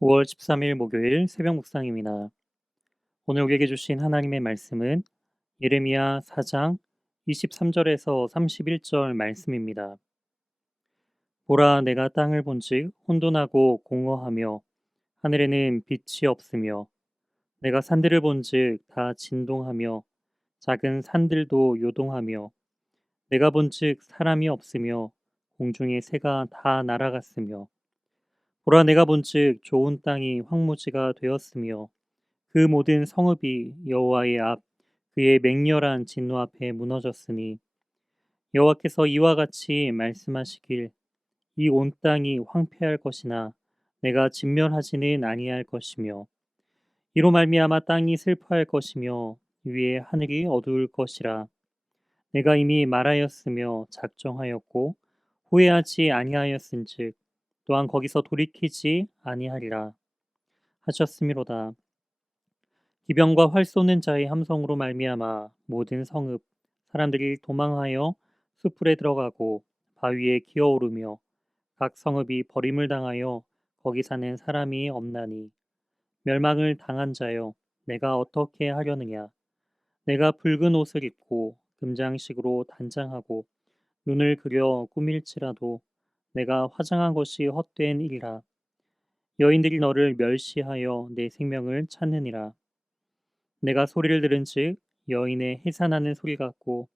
5월 13일 목요일 새벽 묵상입니다. 오늘 우리에게 주신 하나님의 말씀은 예레미야 4장 23절에서 31절 말씀입니다. 보라, 내가 땅을 본즉 혼돈하고 공허하며 하늘에는 빛이 없으며 내가 산들을 본즉 다 진동하며 작은 산들도 요동하며 내가 본즉 사람이 없으며 공중의 새가 다 날아갔으며 보라, 내가 본즉 좋은 땅이 황무지가 되었으며 그 모든 성읍이 여호와의 앞 그의 맹렬한 진노 앞에 무너졌으니 여호와께서 이와 같이 말씀하시길 이 온 땅이 황폐할 것이나 내가 진멸하지는 아니할 것이며 이로 말미암아 땅이 슬퍼할 것이며 위에 하늘이 어두울 것이라. 내가 이미 말하였으며 작정하였고 후회하지 아니하였은즉 또한 거기서 돌이키지 아니하리라 하셨음이로다. 기병과 활 쏘는 자의 함성으로 말미암아 모든 성읍 사람들이 도망하여 숲풀에 들어가고 바위에 기어오르며 각 성읍이 버림을 당하여 거기 사는 사람이 없나니 멸망을 당한 자여 내가 어떻게 하려느냐. 내가 붉은 옷을 입고 금장식으로 단장하고 눈을 그려 꾸밀지라도 내가 화장한 것이 헛된 일이라. 여인들이 너를 멸시하여 내 생명을 찾느니라. 내가 소리를 들은즉 여인의 해산하는 소리 같고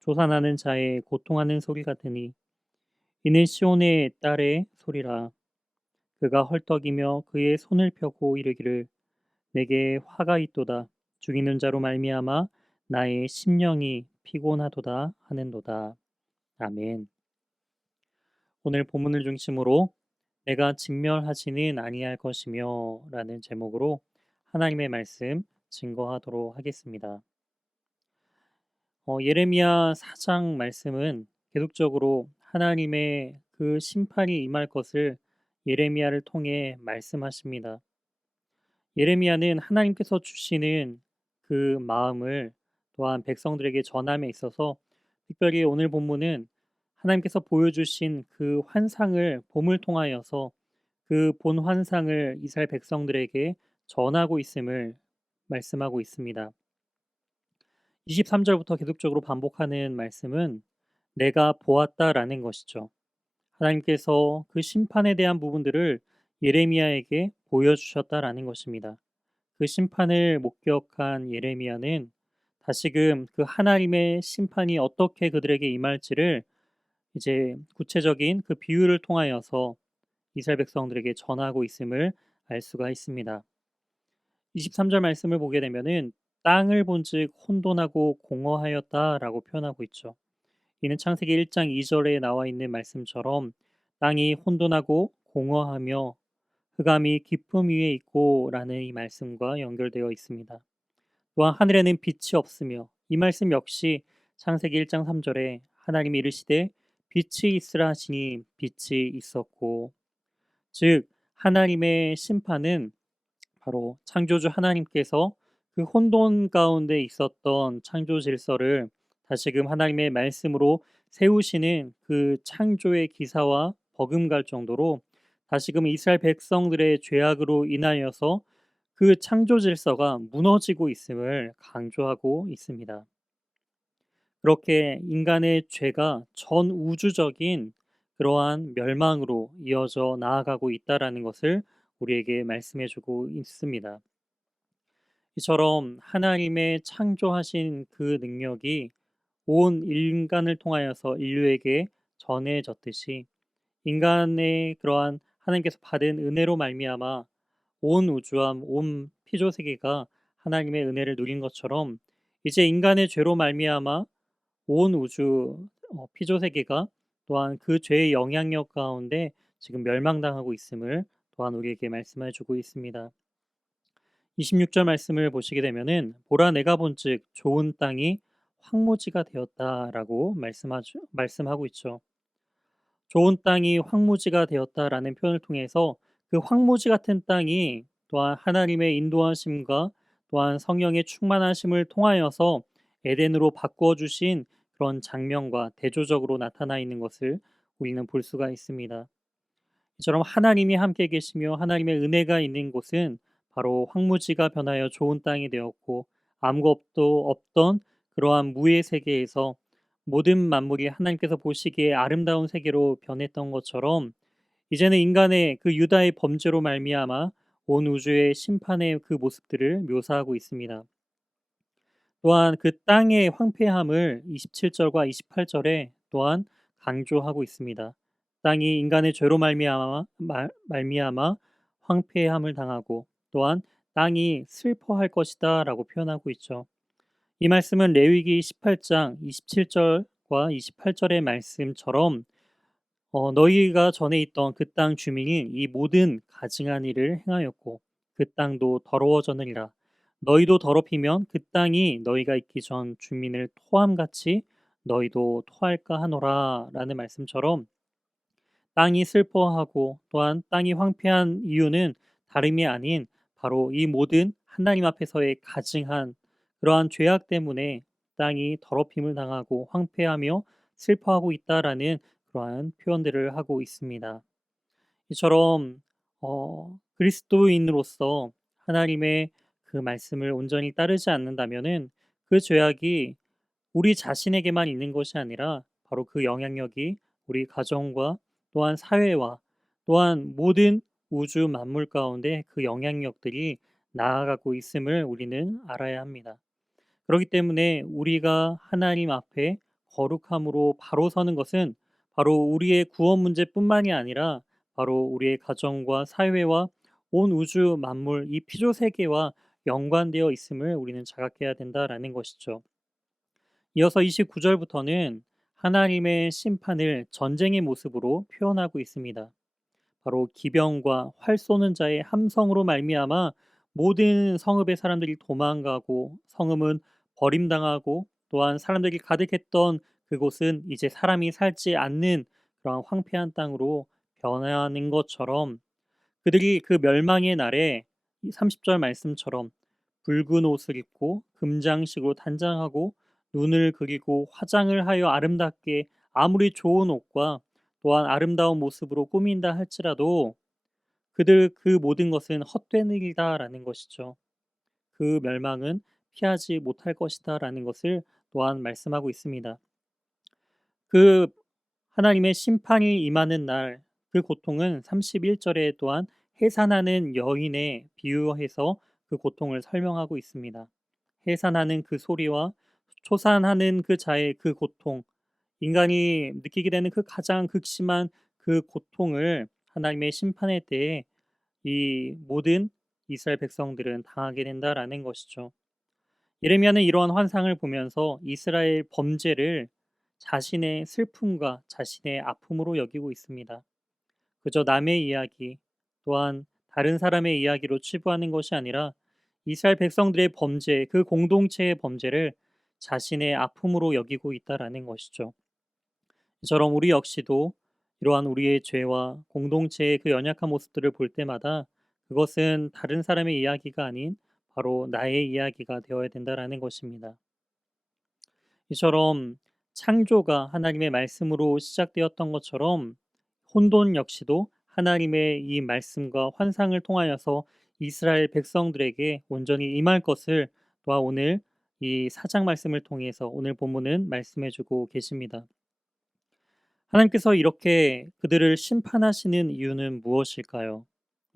조산하는 자의 고통하는 소리 같으니 이는 시온의 딸의 소리라. 그가 헐떡이며 그의 손을 펴고 이르기를 내게 화가 있도다. 죽이는 자로 말미암아 나의 심령이 피곤하도다 하는도다. 아멘. 오늘 본문을 중심으로 내가 진멸하지는 아니할 것이며 라는 제목으로 하나님의 말씀 증거하도록 하겠습니다. 예레미야 4장 말씀은 계속적으로 하나님의 그 심판이 임할 것을 예레미야를 통해 말씀하십니다. 예레미야는 하나님께서 주시는 그 마음을 또한 백성들에게 전함에 있어서 특별히 오늘 본문은 하나님께서 보여주신 그 환상을 봄을 통하여서 그 본 환상을 이스라엘 백성들에게 전하고 있음을 말씀하고 있습니다. 23절부터 계속적으로 반복하는 말씀은 내가 보았다라는 것이죠. 하나님께서 그 심판에 대한 부분들을 예레미야에게 보여주셨다라는 것입니다. 그 심판을 목격한 예레미야는 다시금 그 하나님의 심판이 어떻게 그들에게 임할지를 이제 구체적인 그 비유를 통하여서 이스라엘 백성들에게 전하고 있음을 알 수가 있습니다. 23절 말씀을 보게 되면은 땅을 본즉 혼돈하고 공허하였다라고 표현하고 있죠. 이는 창세기 1장 2절에 나와 있는 말씀처럼 땅이 혼돈하고 공허하며 흑암이 깊음 위에 있고라는 이 말씀과 연결되어 있습니다. 또한 하늘에는 빛이 없으며 이 말씀 역시 창세기 1장 3절에 하나님이 이르시되 빛이 있으라 하시니 빛이 있었고, 즉 하나님의 심판은 바로 창조주 하나님께서 그 혼돈 가운데 있었던 창조 질서를 다시금 하나님의 말씀으로 세우시는 그 창조의 기사와 버금갈 정도로 다시금 이스라엘 백성들의 죄악으로 인하여서 그 창조 질서가 무너지고 있음을 강조하고 있습니다. 그렇게 인간의 죄가 전 우주적인 그러한 멸망으로 이어져 나아가고 있다라는 것을 우리에게 말씀해 주고 있습니다. 이처럼 하나님의 창조하신 그 능력이 온 인간을 통하여서 인류에게 전해졌듯이 인간의 그러한 하나님께서 받은 은혜로 말미암아 온 우주와 온 피조 세계가 하나님의 은혜를 누린 것처럼 이제 인간의 죄로 말미암아 온 우주 피조 세계가 또한 그 죄의 영향력 가운데 지금 멸망당하고 있음을 또한 우리에게 말씀해 주고 있습니다. 26절 말씀을 보시게 되면은 보라 내가 본즉 좋은 땅이 황무지가 되었다라고 말씀하고 있죠. 좋은 땅이 황무지가 되었다라는 표현을 통해서 그 황무지 같은 땅이 또한 하나님의 인도하심과 또한 성령의 충만하심을 통하여서 에덴으로 바꾸어 주신 그런 장면과 대조적으로 나타나 있는 것을 우리는 볼 수가 있습니다. 이처럼 하나님이 함께 계시며 하나님의 은혜가 있는 곳은 바로 황무지가 변하여 좋은 땅이 되었고 아무것도 없던 그러한 무의 세계에서 모든 만물이 하나님께서 보시기에 아름다운 세계로 변했던 것처럼 이제는 인간의 그 유다의 범죄로 말미암아 온 우주의 심판의 그 모습들을 묘사하고 있습니다. 또한 그 땅의 황폐함을 27절과 28절에 또한 강조하고 있습니다. 땅이 인간의 죄로 말미암아 황폐함을 당하고 또한 땅이 슬퍼할 것이다라고 표현하고 있죠. 이 말씀은 레위기 18장 27절과 28절의 말씀처럼 너희가 전에 있던 그 땅 주민이 이 모든 가증한 일을 행하였고 그 땅도 더러워졌느니라. 너희도 더럽히면 그 땅이 너희가 있기 전 주민을 토함같이 너희도 토할까 하노라 라는 말씀처럼 땅이 슬퍼하고 또한 땅이 황폐한 이유는 다름이 아닌 바로 이 모든 하나님 앞에서의 가증한 그러한 죄악 때문에 땅이 더럽힘을 당하고 황폐하며 슬퍼하고 있다라는 그러한 표현들을 하고 있습니다. 이처럼 그리스도인으로서 하나님의 그 말씀을 온전히 따르지 않는다면은 그 죄악이 우리 자신에게만 있는 것이 아니라 바로 그 영향력이 우리 가정과 또한 사회와 또한 모든 우주 만물 가운데 그 영향력들이 나아가고 있음을 우리는 알아야 합니다. 그렇기 때문에 우리가 하나님 앞에 거룩함으로 바로 서는 것은 바로 우리의 구원 문제뿐만이 아니라 바로 우리의 가정과 사회와 온 우주 만물 이 피조 세계와 연관되어 있음을 우리는 자각해야 된다라는 것이죠. 이어서 29절부터는 하나님의 심판을 전쟁의 모습으로 표현하고 있습니다. 바로 기병과 활 쏘는 자의 함성으로 말미암아 모든 성읍의 사람들이 도망가고 성읍은 버림당하고 또한 사람들이 가득했던 그곳은 이제 사람이 살지 않는 그런 황폐한 땅으로 변하는 것처럼 그들이 그 멸망의 날에 이 30절 말씀처럼 붉은 옷을 입고 금장식으로 단장하고 눈을 그리고 화장을 하여 아름답게 아무리 좋은 옷과 또한 아름다운 모습으로 꾸민다 할지라도 그들 그 모든 것은 헛된 일이다라는 것이죠. 그 멸망은 피하지 못할 것이다라는 것을 또한 말씀하고 있습니다. 그 하나님의 심판이 임하는 날 그 고통은 31절에 또한 해산하는 여인에 비유해서 그 고통을 설명하고 있습니다. 해산하는 그 소리와 초산하는 그 자의 그 고통, 인간이 느끼게 되는 그 가장 극심한 그 고통을 하나님의 심판의 때에 이 모든 이스라엘 백성들은 당하게 된다라는 것이죠. 예레미야는 이러한 환상을 보면서 이스라엘 범죄를 자신의 슬픔과 자신의 아픔으로 여기고 있습니다. 그저 남의 이야기 또한 다른 사람의 이야기로 치부하는 것이 아니라 이스라엘 백성들의 범죄, 그 공동체의 범죄를 자신의 아픔으로 여기고 있다라는 것이죠. 이처럼 우리 역시도 이러한 우리의 죄와 공동체의 그 연약한 모습들을 볼 때마다 그것은 다른 사람의 이야기가 아닌 바로 나의 이야기가 되어야 된다라는 것입니다. 이처럼 창조가 하나님의 말씀으로 시작되었던 것처럼 혼돈 역시도 하나님의 이 말씀과 환상을 통하여서 이스라엘 백성들에게 온전히 임할 것을 또한 오늘 이 사장 말씀을 통해서 오늘 본문은 말씀해주고 계십니다. 하나님께서 이렇게 그들을 심판하시는 이유는 무엇일까요?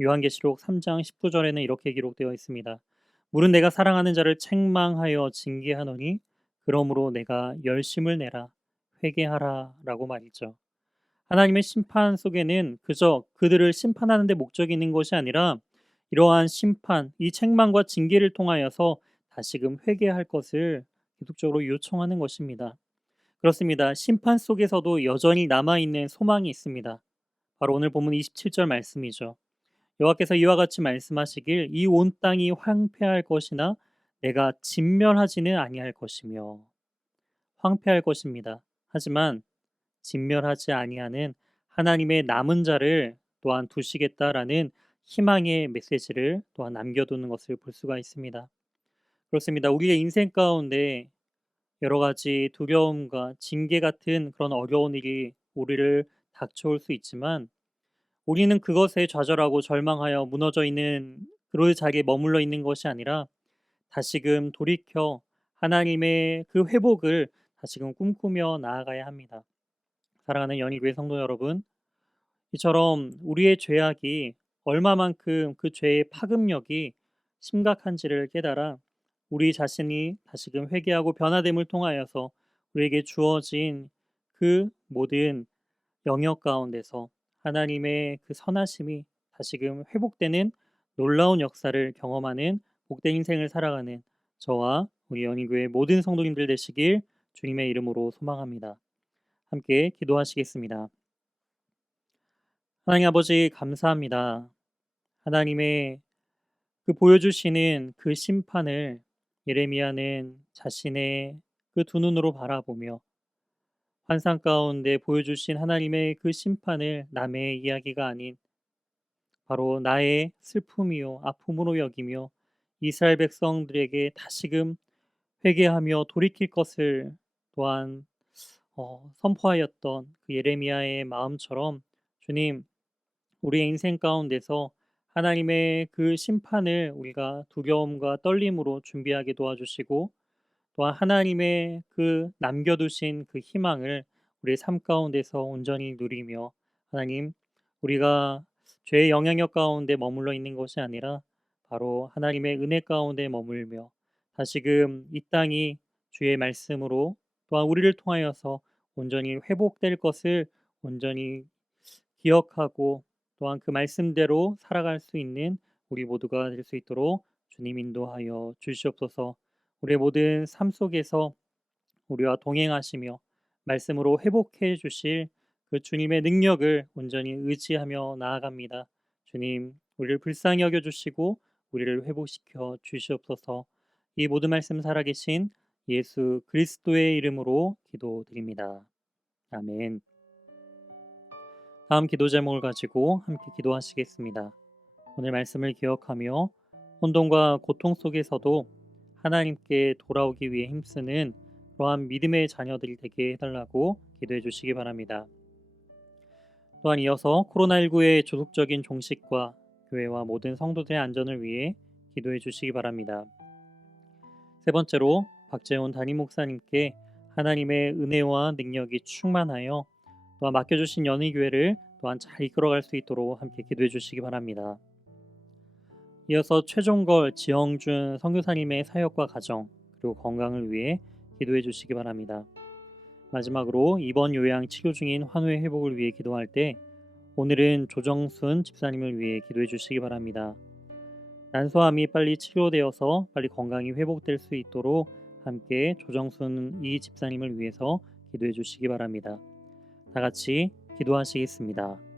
요한계시록 3장 19절에는 이렇게 기록되어 있습니다. 물은 내가 사랑하는 자를 책망하여 징계하노니 그러므로 내가 열심을 내라 회개하라 라고 말이죠. 하나님의 심판 속에는 그저 그들을 심판하는 데 목적이 있는 것이 아니라 이러한 심판, 이 책망과 징계를 통하여서 다시금 회개할 것을 계속적으로 요청하는 것입니다. 그렇습니다. 심판 속에서도 여전히 남아있는 소망이 있습니다. 바로 오늘 본문 27절 말씀이죠. 여호와께서 이와 같이 말씀하시길 이 온 땅이 황폐할 것이나 내가 진멸하지는 아니할 것이며 황폐할 것입니다. 하지만 진멸하지 아니하는 하나님의 남은 자를 또한 두시겠다라는 희망의 메시지를 또한 남겨두는 것을 볼 수가 있습니다. 그렇습니다. 우리의 인생 가운데 여러 가지 두려움과 징계 같은 그런 어려운 일이 우리를 닥쳐올 수 있지만 우리는 그것에 좌절하고 절망하여 무너져 있는 그 자리에 머물러 있는 것이 아니라 다시금 돌이켜 하나님의 그 회복을 다시금 꿈꾸며 나아가야 합니다. 사랑하는 연희교회 성도 여러분, 이처럼 우리의 죄악이 얼마만큼 그 죄의 파급력이 심각한지를 깨달아 우리 자신이 다시금 회개하고 변화됨을 통하여서 우리에게 주어진 그 모든 영역 가운데서 하나님의 그 선하심이 다시금 회복되는 놀라운 역사를 경험하는 복된 인생을 살아가는 저와 우리 연희교회 모든 성도님들 되시길 주님의 이름으로 소망합니다. 함께 기도하시겠습니다. 하나님 아버지 감사합니다. 하나님의 그 보여주시는 그 심판을 예레미야는 자신의 그 두 눈으로 바라보며 환상 가운데 보여주신 하나님의 그 심판을 남의 이야기가 아닌 바로 나의 슬픔이요 아픔으로 여기며 이스라엘 백성들에게 다시금 회개하며 돌이킬 것을 또한 선포하였던 그 예레미야의 마음처럼 주님, 우리의 인생 가운데서 하나님의 그 심판을 우리가 두려움과 떨림으로 준비하게 도와주시고 또한 하나님의 그 남겨두신 그 희망을 우리의 삶 가운데서 온전히 누리며 하나님, 우리가 죄의 영향력 가운데 머물러 있는 것이 아니라 바로 하나님의 은혜 가운데 머물며 다시금 이 땅이 주의 말씀으로 또한 우리를 통하여서 온전히 회복될 것을 온전히 기억하고 또한 그 말씀대로 살아갈 수 있는 우리 모두가 될 수 있도록 주님 인도하여 주시옵소서. 우리의 모든 삶 속에서 우리와 동행하시며 말씀으로 회복해 주실 그 주님의 능력을 온전히 의지하며 나아갑니다. 주님, 우리를 불쌍히 여겨 주시고 우리를 회복시켜 주시옵소서. 이 모든 말씀 살아계신 예수 그리스도의 이름으로 기도드립니다. 아멘. 다음 기도 제목을 가지고 함께 기도하시겠습니다. 오늘 말씀을 기억하며 혼돈과 고통 속에서도 하나님께 돌아오기 위해 힘쓰는 그러한 믿음의 자녀들이 되게 해달라고 기도해 주시기 바랍니다. 또한 이어서 코로나19의 조속적인 종식과 교회와 모든 성도들의 안전을 위해 기도해 주시기 바랍니다. 세 번째로 박재훈 담임 목사님께 하나님의 은혜와 능력이 충만하여 또한 맡겨주신 연희교회를 또한 잘 이끌어갈 수 있도록 함께 기도해 주시기 바랍니다. 이어서 최종걸 지영준 선교사님의 사역과 가정 그리고 건강을 위해 기도해 주시기 바랍니다. 마지막으로 입원 요양 치료 중인 환우의 회복을 위해 기도할 때 오늘은 조정순 집사님을 위해 기도해 주시기 바랍니다. 난소암이 빨리 치료되어서 빨리 건강이 회복될 수 있도록 함께 조정순 이 집사님을 위해서 기도해 주시기 바랍니다. 다 같이 기도하시겠습니다.